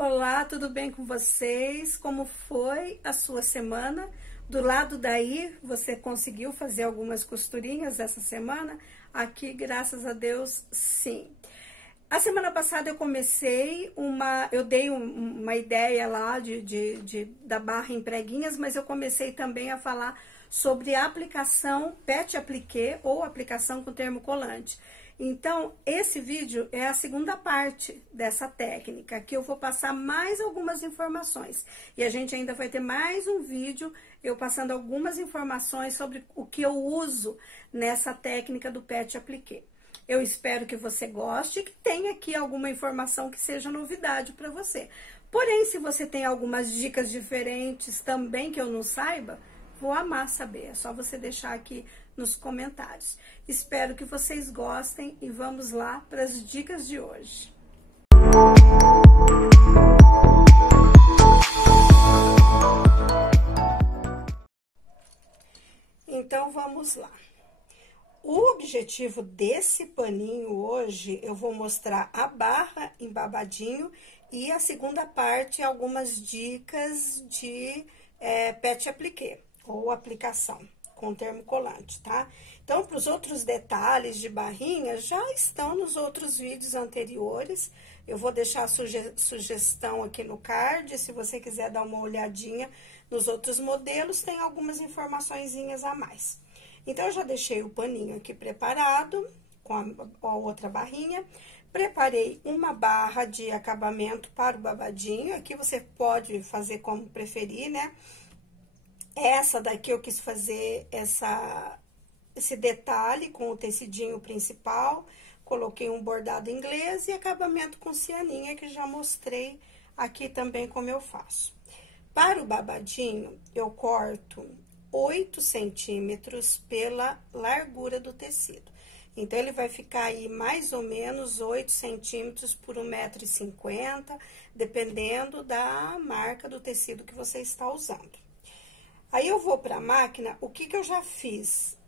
Olá, tudo bem com vocês? Como foi a sua semana? Do lado daí, você conseguiu fazer algumas costurinhas essa semana? Aqui, graças a Deus, sim. A semana passada eu dei uma ideia lá da barra em preguinhas, mas eu comecei também a falar sobre a aplicação Pet Appliqué ou aplicação com termocolante. Então, esse vídeo é a segunda parte dessa técnica, que eu vou passar mais algumas informações. E a gente ainda vai ter mais um vídeo, eu passando algumas informações sobre o que eu uso nessa técnica do Pet Appliqué. Eu espero que você goste e que tenha aqui alguma informação que seja novidade para você. Porém, se você tem algumas dicas diferentes também que eu não saiba, vou amar saber. É só você deixar aqui nos comentários. Espero que vocês gostem e vamos lá para as dicas de hoje. Então, vamos lá. O objetivo desse paninho hoje, eu vou mostrar a barra em babadinho e a segunda parte, algumas dicas de Pet Appliqué ou aplicação com termocolante, tá? Então, para os outros detalhes de barrinha, já estão nos outros vídeos anteriores. Eu vou deixar a sugestão aqui no card, se você quiser dar uma olhadinha nos outros modelos, tem algumas informaçõezinhas a mais. Então, eu já deixei o paninho aqui preparado, com a outra barrinha. Preparei uma barra de acabamento para o babadinho. Aqui você pode fazer como preferir, né? Essa daqui eu quis fazer esse detalhe com o tecidinho principal. Coloquei um bordado inglês e acabamento com cianinha, que já mostrei aqui também como eu faço. Para o babadinho, eu corto 8 centímetros pela largura do tecido. Então, ele vai ficar aí mais ou menos 8 centímetros por 1,50 m, dependendo da marca do tecido que você está usando. Aí, eu vou para a máquina, o que eu já fiz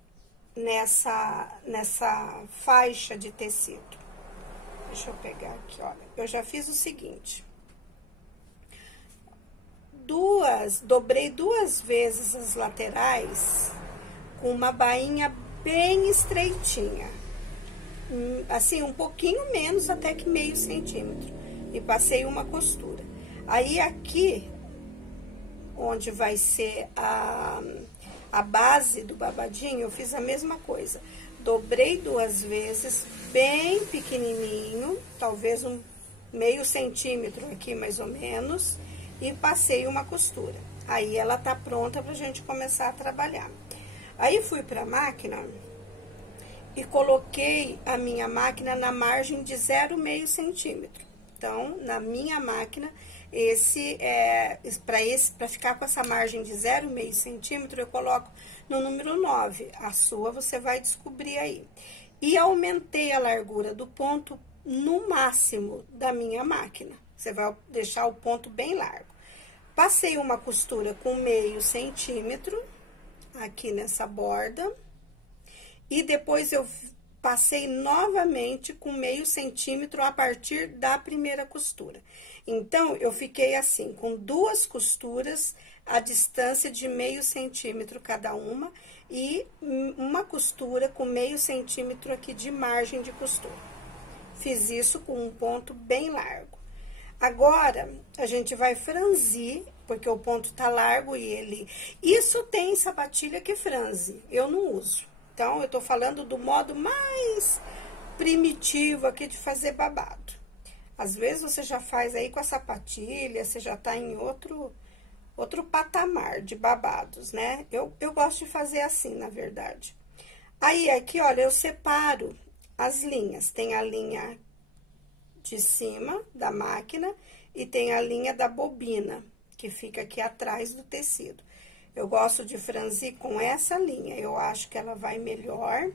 nessa faixa de tecido? Deixa eu pegar aqui, olha. Eu já fiz o seguinte. Dobrei duas vezes as laterais com uma bainha bem estreitinha. Assim, um pouquinho menos, até que meio centímetro. E passei uma costura. Aí, aqui, onde vai ser a base do babadinho, eu fiz a mesma coisa. Dobrei duas vezes, bem pequenininho, talvez um meio centímetro aqui, mais ou menos, e passei uma costura. Aí, ela tá pronta pra gente começar a trabalhar. Aí, fui pra máquina e coloquei a minha máquina na margem de 0,5 centímetro. Então, na minha máquina, para ficar com essa margem de 0,5 centímetro, eu coloco no número 9. A sua você vai descobrir aí. E aumentei a largura do ponto no máximo da minha máquina. Você vai deixar o ponto bem largo. Passei uma costura com 0,5 centímetro aqui nessa borda. E depois eu passei novamente com 0,5 centímetro a partir da primeira costura. Então, eu fiquei assim, com duas costuras, a distância de 0,5 centímetro cada uma, e uma costura com 0,5 centímetro aqui de margem de costura. Fiz isso com um ponto bem largo. Agora, a gente vai franzir, porque o ponto tá largo e Isso tem sapatilha que franze, eu não uso. Então, eu tô falando do modo mais primitivo aqui de fazer babado. Às vezes, você já faz aí com a sapatilha, você já tá em outro patamar de babados, né? Eu gosto de fazer assim, na verdade. Aí, aqui, olha, eu separo as linhas. Tem a linha de cima da máquina e tem a linha da bobina, que fica aqui atrás do tecido. Eu gosto de franzir com essa linha, eu acho que ela vai melhor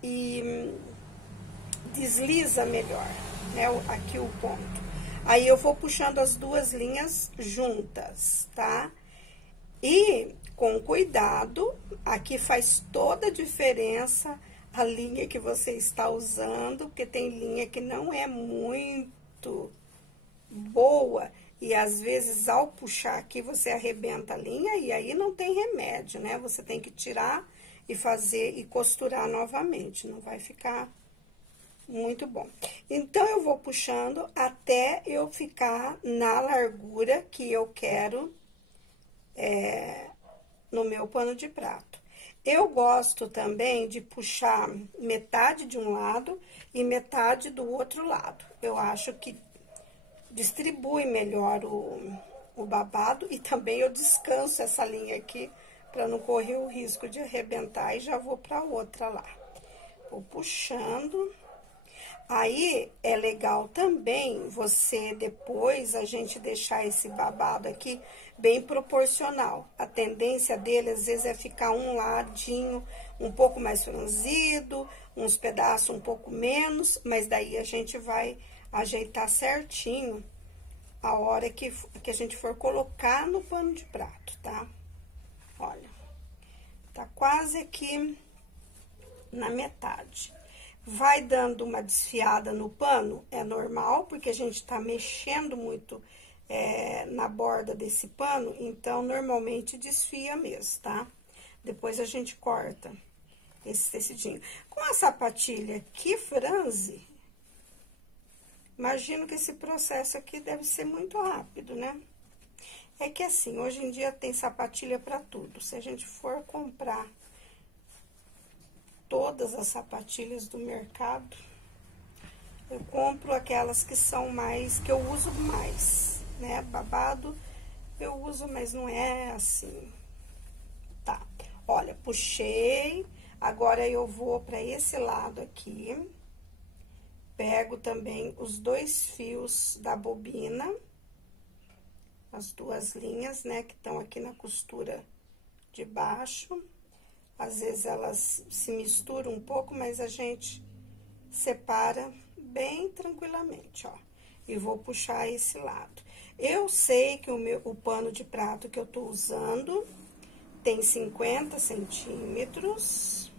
e desliza melhor, né, aqui o ponto. Aí, eu vou puxando as duas linhas juntas, tá? E, com cuidado, aqui faz toda a diferença a linha que você está usando, porque tem linha que não é muito boa, e às vezes ao puxar aqui você arrebenta a linha, e aí não tem remédio, né? Você tem que tirar e fazer e costurar novamente, não vai ficar muito bom. Então, eu vou puxando até eu ficar na largura que eu quero no meu pano de prato. Eu gosto também de puxar metade de um lado e metade do outro lado. Eu acho que distribui melhor o babado, e também eu descanso essa linha aqui para não correr o risco de arrebentar, e já vou para outra lá. Vou puxando. Aí, é legal também você, depois, a gente deixar esse babado aqui bem proporcional. A tendência dele, às vezes, é ficar um ladinho um pouco mais franzido, uns pedaços um pouco menos, mas daí a gente vai ajeitar certinho a hora que a gente for colocar no pano de prato, tá? Olha, tá quase aqui na metade. Vai dando uma desfiada no pano, é normal, porque a gente tá mexendo muito na borda desse pano, então, normalmente desfia mesmo, tá? Depois a gente corta esse tecidinho. Com a sapatilha que franze, imagino que esse processo aqui deve ser muito rápido, né? É que assim, hoje em dia tem sapatilha pra tudo. Se a gente for comprar todas as sapatilhas do mercado, eu compro aquelas que são mais, que eu uso mais, né? Babado eu uso, mas não é assim. Tá, olha, puxei, agora eu vou pra esse lado aqui, pego também os 2 fios da bobina, as 2 linhas, né, que estão aqui na costura de baixo. Às vezes elas se misturam um pouco, mas a gente separa bem tranquilamente, ó. E vou puxar esse lado. Eu sei que o pano de prato que eu tô usando tem 50 centímetros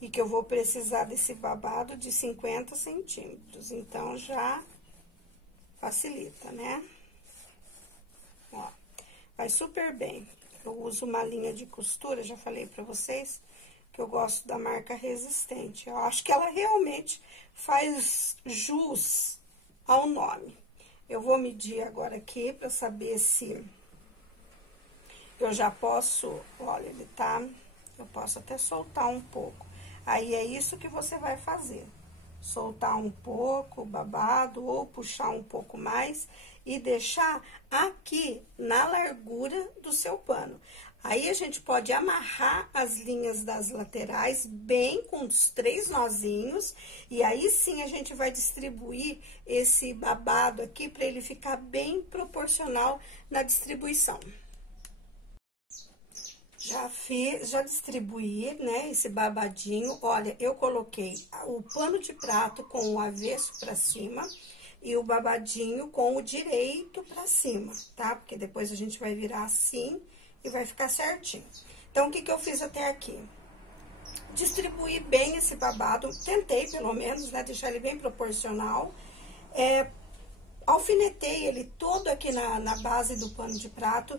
e que eu vou precisar desse babado de 50 centímetros. Então, já facilita, né? Ó, vai super bem. Eu uso uma linha de costura, já falei pra vocês, que eu gosto da marca Resistente. Eu acho que ela realmente faz jus ao nome. Eu vou medir agora aqui pra saber se eu já posso, olha, ele tá, eu posso até soltar um pouco. Aí, é isso que você vai fazer. Soltar um pouco o babado ou puxar um pouco mais e deixar aqui na largura do seu pano. Aí, a gente pode amarrar as linhas das laterais bem com os 3 nozinhos, e aí sim a gente vai distribuir esse babado aqui para ele ficar bem proporcional na distribuição. Já distribuí, né, esse babadinho. Olha, eu coloquei o pano de prato com o avesso pra cima e o babadinho com o direito pra cima, tá? Porque depois a gente vai virar assim e vai ficar certinho. Então, o que que eu fiz até aqui? Distribuí bem esse babado, tentei pelo menos, né, deixar ele bem proporcional. Alfinetei ele todo aqui na base do pano de prato.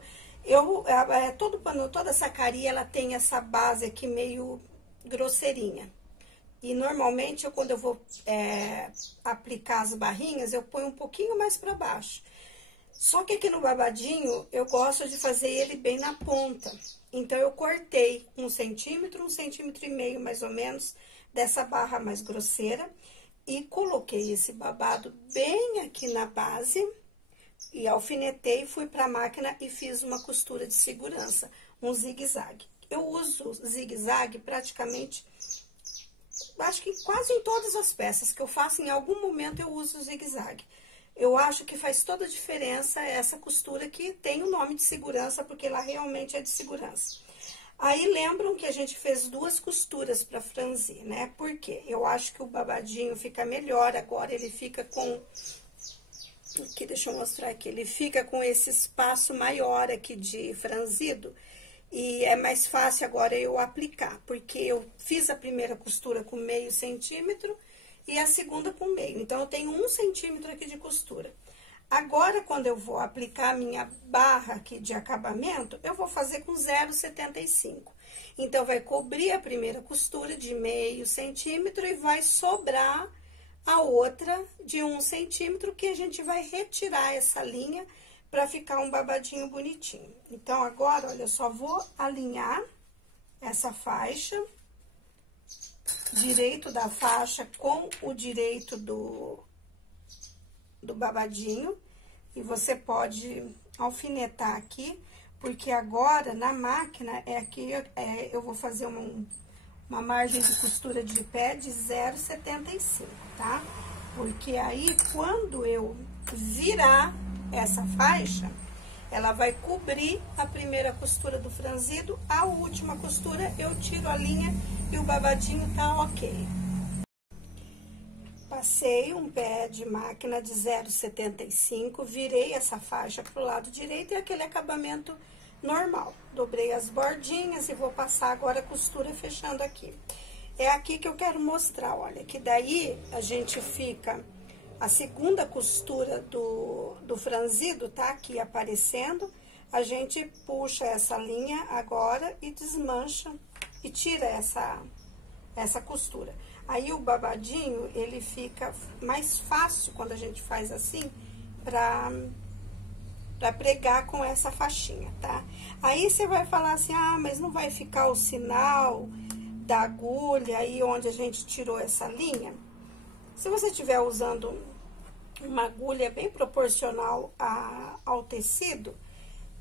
Toda sacaria, ela tem essa base aqui meio grosseirinha. E normalmente, quando eu vou aplicar as barrinhas, eu ponho um pouquinho mais pra baixo. Só que aqui no babadinho, eu gosto de fazer ele bem na ponta. Então, eu cortei 1 centímetro, 1,5 centímetros mais ou menos, dessa barra mais grosseira. E coloquei esse babado bem aqui na base. E alfinetei, fui pra máquina e fiz uma costura de segurança, um zigue-zague. Eu uso zigue-zague praticamente, acho que quase em todas as peças que eu faço, em algum momento eu uso zigue-zague. Eu acho que faz toda a diferença essa costura que tem o nome de segurança, porque ela realmente é de segurança. Aí, lembram que a gente fez 2 costuras pra franzir, né? Por quê? Eu acho que o babadinho fica melhor, agora ele fica com... Aqui, deixa eu mostrar aqui, ele fica com esse espaço maior aqui de franzido, e é mais fácil agora eu aplicar, porque eu fiz a primeira costura com 0,5 centímetro e a segunda com 0,5, então eu tenho 1 centímetro aqui de costura. Agora, quando eu vou aplicar a minha barra aqui de acabamento, eu vou fazer com 0,75. Então, vai cobrir a primeira costura de meio centímetro e vai sobrar a outra de 1 centímetro, que a gente vai retirar essa linha para ficar um babadinho bonitinho. Então, agora, olha, eu só vou alinhar essa faixa, direito da faixa com o direito do babadinho, e você pode alfinetar aqui, porque agora na máquina eu vou fazer uma margem de costura de pé de 0,75, tá? Porque aí quando eu virar essa faixa, ela vai cobrir a primeira costura do franzido, a última costura eu tiro a linha e o babadinho tá ok. Passei um pé de máquina de 0,75, virei essa faixa pro lado direito e aquele acabamento normal. Dobrei as bordinhas e vou passar agora a costura fechando aqui. É aqui que eu quero mostrar, olha, que daí a gente fica, a segunda costura do franzido tá aqui aparecendo, a gente puxa essa linha agora e desmancha e tira essa costura. Aí, o babadinho, ele fica mais fácil quando a gente faz assim, pra pregar com essa faixinha, tá? Aí, você vai falar assim, ah, mas não vai ficar o sinal da agulha aí onde a gente tirou essa linha? Se você estiver usando uma agulha bem proporcional ao tecido,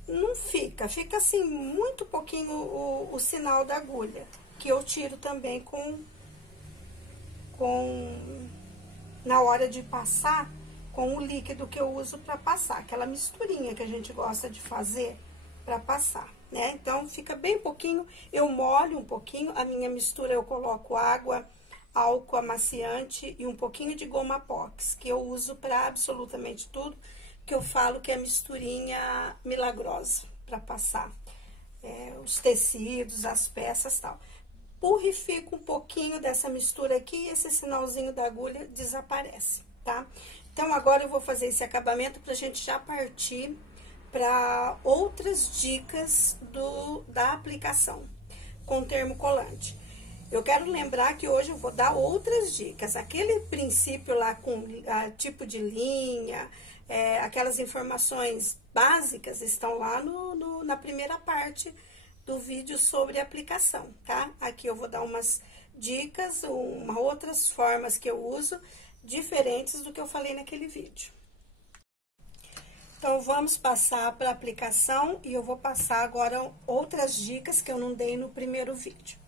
não fica assim, muito pouquinho o sinal da agulha, que eu tiro também na hora de passar com o líquido que eu uso para passar, aquela misturinha que a gente gosta de fazer para passar, né? Então, fica bem pouquinho, eu molho um pouquinho, a minha mistura eu coloco água, álcool amaciante e um pouquinho de goma pox, que eu uso para absolutamente tudo, que eu falo que é misturinha milagrosa para passar os tecidos, as peças e tal. Purifico um pouquinho dessa mistura aqui e esse sinalzinho da agulha desaparece, tá? Então, agora eu vou fazer esse acabamento pra gente já partir para outras dicas da aplicação com termocolante. Eu quero lembrar que hoje eu vou dar outras dicas. Aquele princípio lá com tipo de linha, aquelas informações básicas estão lá na primeira parte do vídeo sobre aplicação, tá? Aqui eu vou dar umas dicas, outras formas que eu uso, diferentes do que eu falei naquele vídeo. Então, vamos passar para a aplicação e eu vou passar agora outras dicas que eu não dei no primeiro vídeo.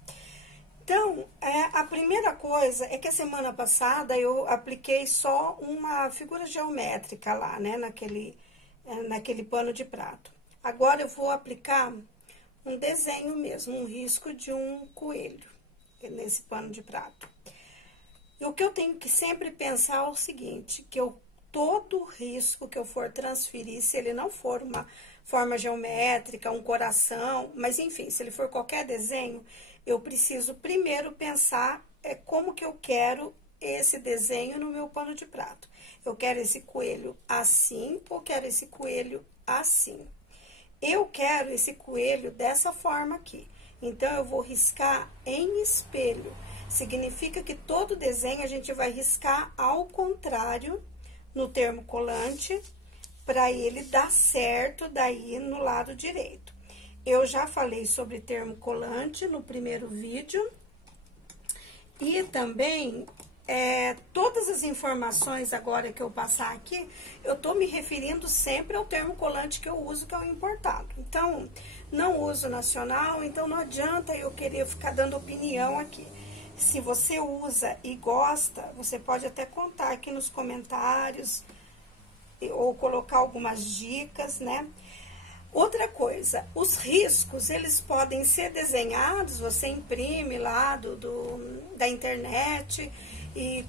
Então, a primeira coisa é que a semana passada eu apliquei só uma figura geométrica lá, né, naquele pano de prato. Agora, eu vou aplicar um desenho mesmo, um risco de um coelho nesse pano de prato. E o que eu tenho que sempre pensar é o seguinte, que todo risco que eu for transferir, se ele não for uma forma geométrica, um coração, mas enfim, se ele for qualquer desenho, eu preciso primeiro pensar como que eu quero esse desenho no meu pano de prato. Eu quero esse coelho assim ou quero esse coelho assim? Eu quero esse coelho dessa forma aqui. Então, eu vou riscar em espelho. Significa que todo desenho a gente vai riscar ao contrário no termocolante, para ele dar certo daí no lado direito. Eu já falei sobre termocolante no primeiro vídeo. E também, todas as informações agora que eu passar aqui, eu tô me referindo sempre ao termocolante que eu uso, que é o importado. Então, não uso nacional, então não adianta eu querer ficar dando opinião aqui. Se você usa e gosta, você pode até contar aqui nos comentários, ou colocar algumas dicas, né? Outra coisa, os riscos, eles podem ser desenhados, você imprime lá da internet e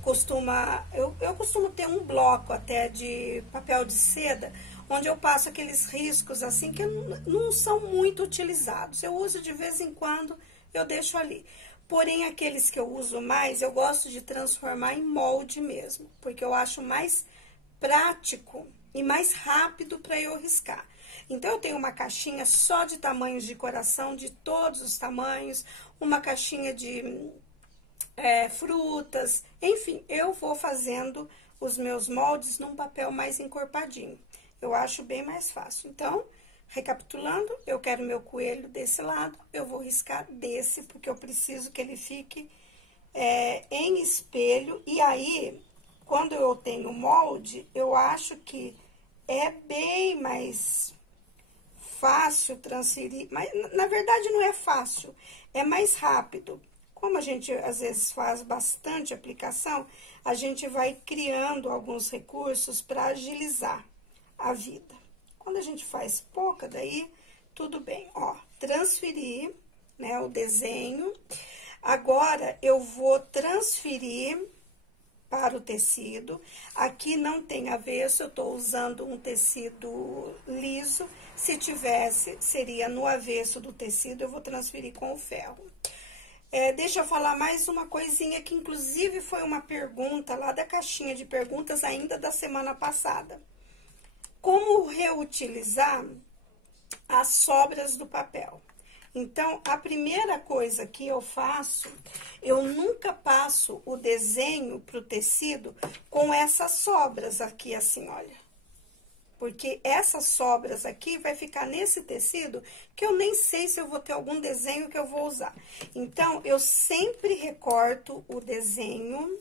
eu costumo ter um bloco até de papel de seda, onde eu passo aqueles riscos assim que não são muito utilizados. Eu uso de vez em quando, eu deixo ali. Porém, aqueles que eu uso mais, eu gosto de transformar em molde mesmo, porque eu acho mais prático e mais rápido para eu riscar. Então, eu tenho uma caixinha só de tamanhos de coração, de todos os tamanhos, uma caixinha de frutas, enfim, eu vou fazendo os meus moldes num papel mais encorpadinho. Eu acho bem mais fácil. Então, recapitulando, eu quero meu coelho desse lado, eu vou riscar desse, porque eu preciso que ele fique em espelho. E aí, quando eu tenho molde, eu acho que é bem mais fácil transferir, mas na verdade não é fácil, é mais rápido. Como a gente às vezes faz bastante aplicação, a gente vai criando alguns recursos para agilizar a vida. Quando a gente faz pouca, daí tudo bem. Ó, transferir, né, o desenho. Agora, eu vou transferir para o tecido. Aqui não tem avesso, eu tô usando um tecido liso. Se tivesse, seria no avesso do tecido, eu vou transferir com o ferro. Deixa eu falar mais uma coisinha que inclusive foi uma pergunta lá da caixinha de perguntas ainda da semana passada. Como reutilizar as sobras do papel? Então, a primeira coisa que eu faço, eu nunca passo o desenho pro tecido com essas sobras aqui, assim, olha. Porque essas sobras aqui vai ficar nesse tecido que eu nem sei se eu vou ter algum desenho que eu vou usar. Então, eu sempre recorto o desenho,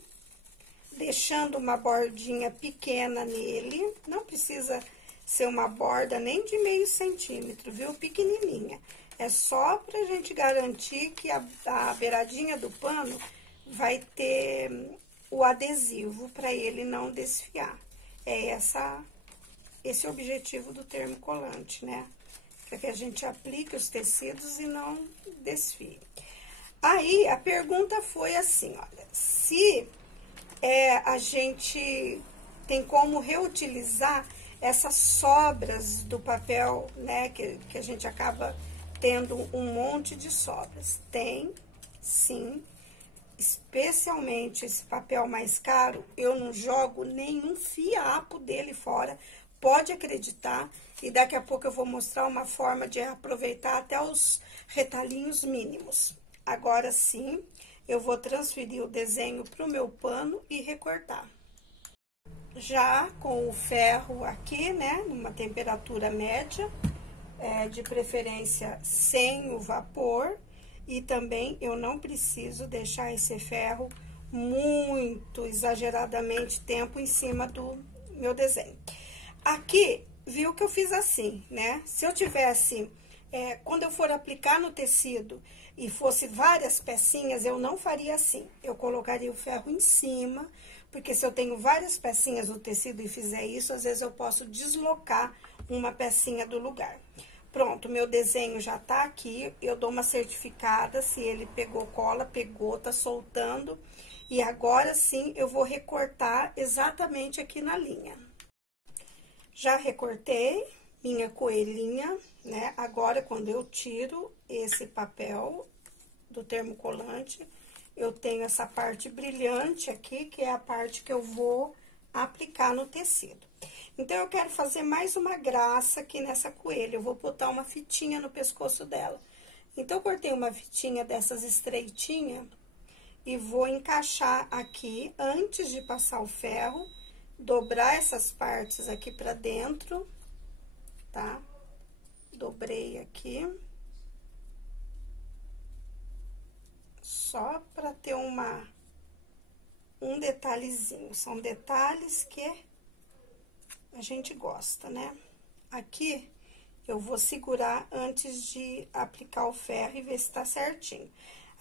deixando uma bordinha pequena nele. Não precisa ser uma borda nem de meio centímetro, viu? Pequenininha. É só pra gente garantir que a beiradinha do pano vai ter o adesivo para ele não desfiar. É esse é o objetivo do termocolante, né? Para que a gente aplique os tecidos e não desfie. Aí, a pergunta foi assim, olha, se a gente tem como reutilizar essas sobras do papel, né, que a gente acaba tendo um monte de sobras. Tem, sim, especialmente esse papel mais caro, eu não jogo nenhum fiapo dele fora, pode acreditar, e daqui a pouco eu vou mostrar uma forma de aproveitar até os retalhinhos mínimos. Agora sim, eu vou transferir o desenho para o meu pano e recortar. Já com o ferro aqui, né, numa temperatura média, de preferência sem o vapor, e também eu não preciso deixar esse ferro muito exageradamente tempo em cima do meu desenho. Aqui, viu que eu fiz assim, né? Se eu tivesse, quando eu for aplicar no tecido e fosse várias pecinhas, eu não faria assim. Eu colocaria o ferro em cima, porque se eu tenho várias pecinhas no tecido e fizer isso, às vezes eu posso deslocar uma pecinha do lugar. Pronto, meu desenho já tá aqui, eu dou uma certificada se ele pegou cola, pegou, tá soltando. E agora sim, eu vou recortar exatamente aqui na linha. Já recortei minha coelhinha, né? Agora, quando eu tiro esse papel do termocolante, eu tenho essa parte brilhante aqui, que é a parte que eu vou aplicar no tecido. Então, eu quero fazer mais uma graça aqui nessa coelha. Eu vou botar uma fitinha no pescoço dela. Então, eu cortei uma fitinha dessas estreitinha e vou encaixar aqui antes de passar o ferro, dobrar essas partes aqui pra dentro, tá? Dobrei aqui. Só pra ter um detalhezinho. São detalhes que a gente gosta, né? Aqui, eu vou segurar antes de aplicar o ferro e ver se tá certinho.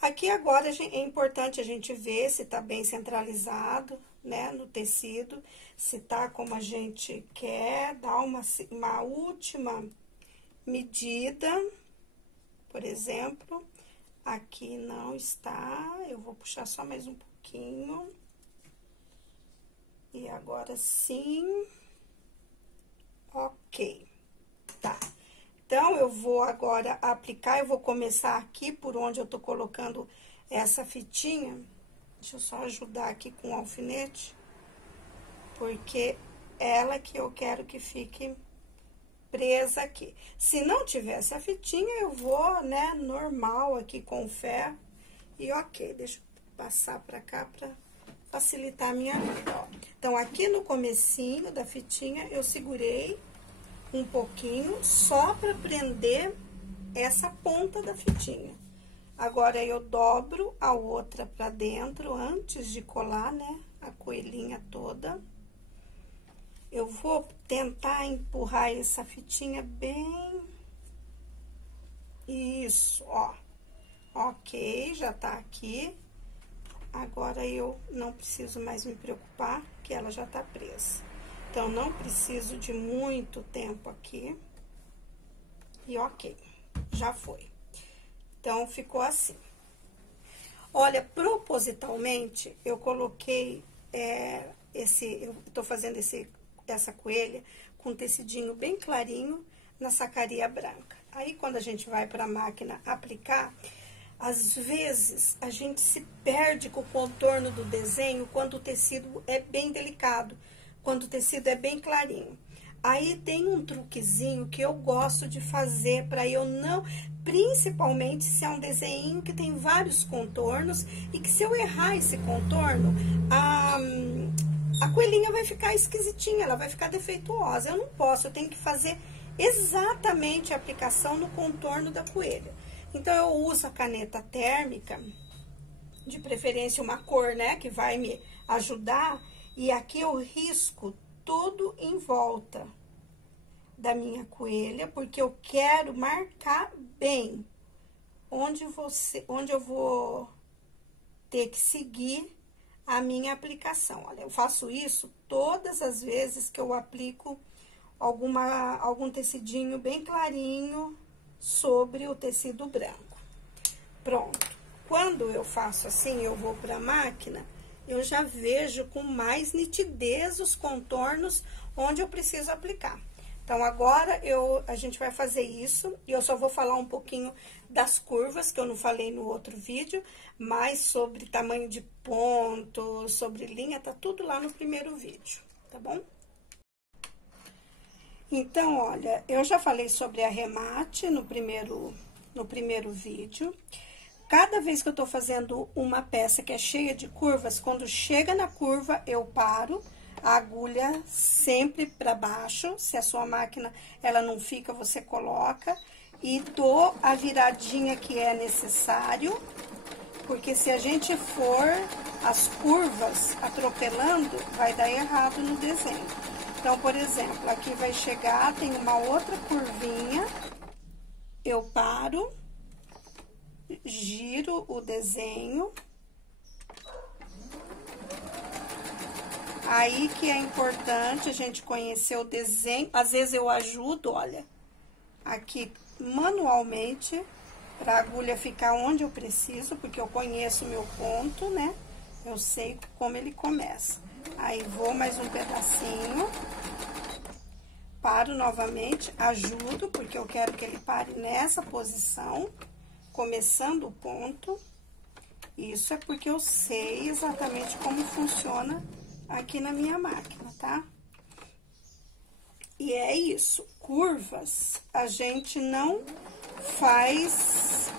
Aqui agora é importante a gente ver se tá bem centralizado, né, no tecido, se tá como a gente quer, dar uma última medida, por exemplo, aqui não está, eu vou puxar só mais um pouquinho, e agora sim, ok, tá. Então, eu vou agora aplicar, eu vou começar aqui por onde eu tô colocando essa fitinha. Deixa eu só ajudar aqui com o alfinete, porque ela que eu quero que fique presa aqui. Se não tivesse a fitinha, eu vou, né, normal aqui com ferro e ok. Deixa eu passar pra cá pra facilitar a minha vida, ó. Então, aqui no comecinho da fitinha, eu segurei um pouquinho só pra prender essa ponta da fitinha. Agora, eu dobro a outra pra dentro antes de colar, né, a coelhinha toda. Eu vou tentar empurrar essa fitinha bem... Isso, ó. Ok, já tá aqui. Agora, eu não preciso mais me preocupar, que ela já tá presa. Então, não preciso de muito tempo aqui. E ok, já foi. Então, ficou assim. Olha, propositalmente, eu coloquei eu tô fazendo essa coelha com tecidinho bem clarinho na sacaria branca. Aí, quando a gente vai pra máquina aplicar, às vezes, a gente se perde com o contorno do desenho quando o tecido é bem delicado, quando o tecido é bem clarinho. Aí, tem um truquezinho que eu gosto de fazer para eu não... Principalmente se é um desenho que tem vários contornos e que se eu errar esse contorno, a coelhinha vai ficar esquisitinha, ela vai ficar defeituosa. Eu não posso, eu tenho que fazer exatamente a aplicação no contorno da coelha. Então, eu uso a caneta térmica, de preferência uma cor, né, que vai me ajudar. E aqui eu risco tudo em volta da minha coelha, porque eu quero marcar bem onde eu vou ter que seguir a minha aplicação. Olha, eu faço isso todas as vezes que eu aplico algum tecidinho bem clarinho sobre o tecido branco. Pronto. Quando eu faço assim, eu vou para a máquina, eu já vejo com mais nitidez os contornos onde eu preciso aplicar. Então, agora a gente vai fazer isso, e eu só vou falar um pouquinho das curvas, que eu não falei no outro vídeo, mas sobre tamanho de ponto, sobre linha, tá tudo lá no primeiro vídeo, tá bom? Então, olha, eu já falei sobre arremate no primeiro vídeo. Cada vez que eu tô fazendo uma peça que é cheia de curvas, quando chega na curva, eu paro, a agulha sempre para baixo. Se a sua máquina, ela não fica, você coloca. E dou a viradinha que é necessário, porque se a gente for as curvas atropelando, vai dar errado no desenho. Então, por exemplo, aqui vai chegar, tem uma outra curvinha, eu paro, giro o desenho. Aí que é importante a gente conhecer o desenho. Às vezes eu ajudo, olha, aqui manualmente, pra agulha ficar onde eu preciso, porque eu conheço o meu ponto, né? Eu sei como ele começa. Aí, vou mais um pedacinho, paro novamente, ajudo, porque eu quero que ele pare nessa posição, começando o ponto. Isso é porque eu sei exatamente como funciona aqui na minha máquina, tá? E é isso, curvas a gente não faz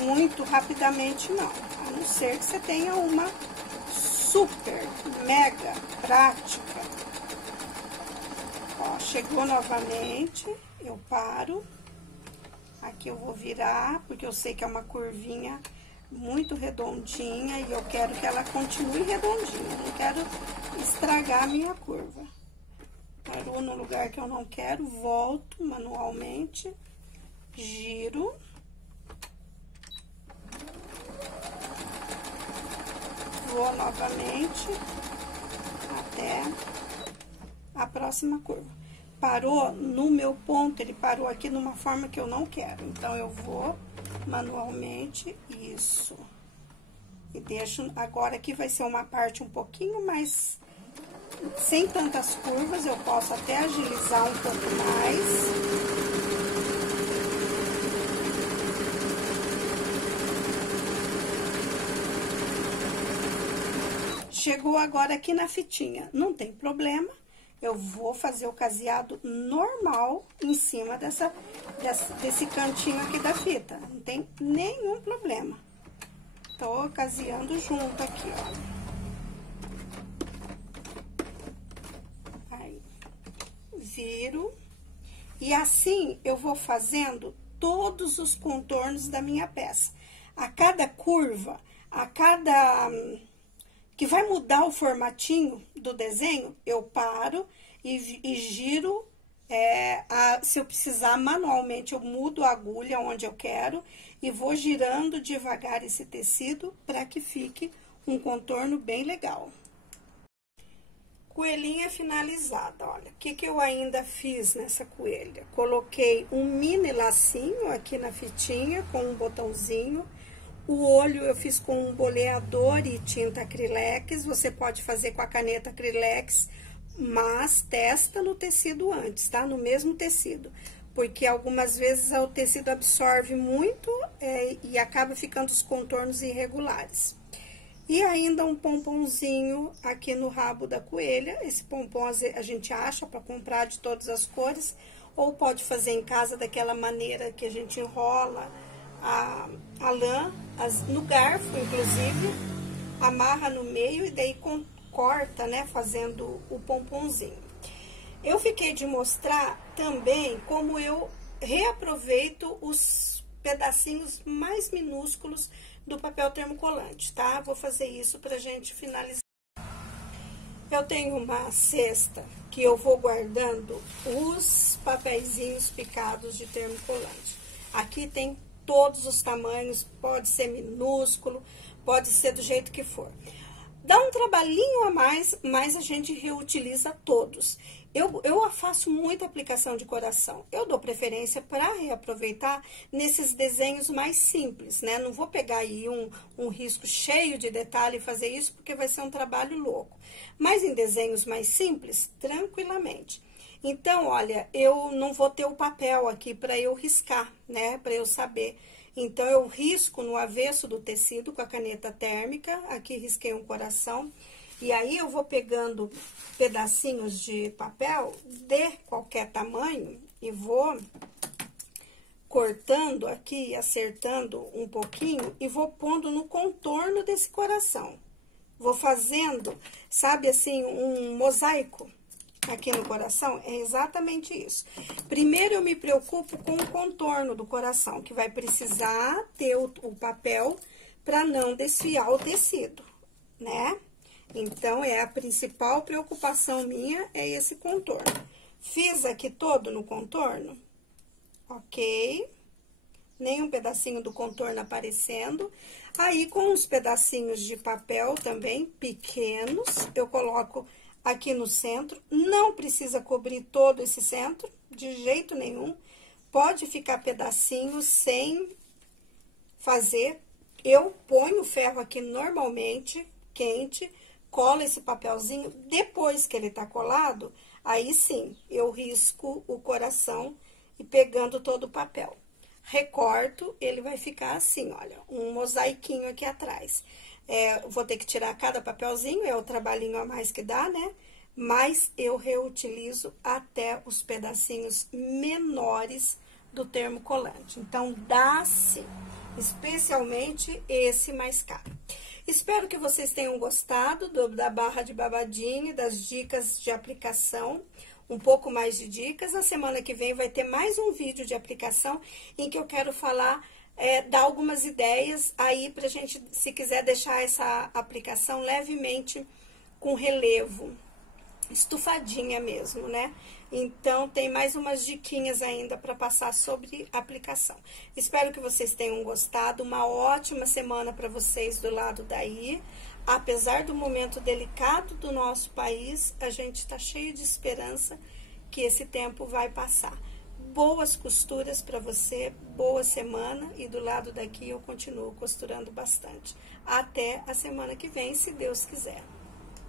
muito rapidamente, não. A não ser que você tenha uma super, mega prática. Ó, chegou novamente, eu paro. Aqui eu vou virar, porque eu sei que é uma curvinha muito redondinha e eu quero que ela continue redondinha. Não quero estragar a minha curva. Parou no lugar que eu não quero, volto manualmente, giro. Vou novamente até a próxima curva. Parou no meu ponto, ele parou aqui numa forma que eu não quero. Então, eu vou manualmente, isso. E deixo, agora aqui vai ser uma parte um pouquinho mais, sem tantas curvas, eu posso até agilizar um pouco mais. chegou agora aqui na fitinha, não tem problema. Eu vou fazer o caseado normal em cima desse cantinho aqui da fita. Não tem nenhum problema. Tô caseando junto aqui, ó. Aí, viro. E assim, eu vou fazendo todos os contornos da minha peça. A cada curva, que vai mudar o formatinho do desenho, eu paro e giro. Se eu precisar manualmente, eu mudo a agulha onde eu quero e vou girando devagar esse tecido para que fique um contorno bem legal. Coelhinha finalizada, olha, o que eu ainda fiz nessa coelha? Coloquei um mini lacinho aqui na fitinha com um botãozinho. O olho eu fiz com um boleador e tinta acrylex, você pode fazer com a caneta acrylex, mas testa no tecido antes, tá? No mesmo tecido, porque algumas vezes o tecido absorve muito e acaba ficando os contornos irregulares. E ainda um pomponzinho aqui no rabo da coelha, esse pompom a gente acha para comprar de todas as cores, ou pode fazer em casa daquela maneira que a gente enrola a lã no garfo, inclusive, amarra no meio e daí corta, né, fazendo o pomponzinho. Eu fiquei de mostrar também como eu reaproveito os pedacinhos mais minúsculos do papel termocolante, tá? Vou fazer isso pra gente finalizar. Eu tenho uma cesta que eu vou guardando os papeizinhos picados de termocolante. Aqui tem todos os tamanhos, pode ser minúsculo, pode ser do jeito que for. Dá um trabalhinho a mais, mas a gente reutiliza todos. Eu faço muita aplicação de coração. Eu dou preferência para reaproveitar nesses desenhos mais simples, né? Não vou pegar aí um risco cheio de detalhe e fazer isso, porque vai ser um trabalho louco. Mas em desenhos mais simples, tranquilamente. Então, olha, eu não vou ter o papel aqui para eu riscar, né? Para eu saber. Então, eu risco no avesso do tecido com a caneta térmica. Aqui risquei um coração. E aí, eu vou pegando pedacinhos de papel de qualquer tamanho e vou cortando aqui, acertando um pouquinho e vou pondo no contorno desse coração. Vou fazendo, sabe assim, um mosaico aqui no coração. É exatamente isso. Primeiro, eu me preocupo com o contorno do coração, que vai precisar ter o papel para não desfiar o tecido, né? Então, a principal preocupação minha é esse contorno. Fiz aqui todo no contorno, ok? Nenhum pedacinho do contorno aparecendo. Aí, com os pedacinhos de papel também pequenos, eu coloco aqui no centro. Não precisa cobrir todo esse centro, de jeito nenhum. Pode ficar pedacinhos sem fazer. Eu ponho o ferro aqui normalmente, quente, colo esse papelzinho. Depois que ele tá colado, aí sim, eu risco o coração e pegando todo o papel. Recorto, ele vai ficar assim, olha, um mosaiquinho aqui atrás. Vou ter que tirar cada papelzinho, é o trabalhinho a mais que dá, né? Mas eu reutilizo até os pedacinhos menores do termocolante. Então, dá sim, especialmente esse mais caro. Espero que vocês tenham gostado da barra de babadinho, das dicas de aplicação, um pouco mais de dicas. Na semana que vem vai ter mais um vídeo de aplicação em que eu quero falar, dar algumas ideias aí pra gente, se quiser deixar essa aplicação levemente com relevo, estufadinha mesmo, né? Então, tem mais umas diquinhas ainda para passar sobre aplicação. Espero que vocês tenham gostado. Uma ótima semana para vocês do lado daí. Apesar do momento delicado do nosso país, a gente está cheio de esperança que esse tempo vai passar. Boas costuras para você, boa semana. E do lado daqui eu continuo costurando bastante. Até a semana que vem, se Deus quiser.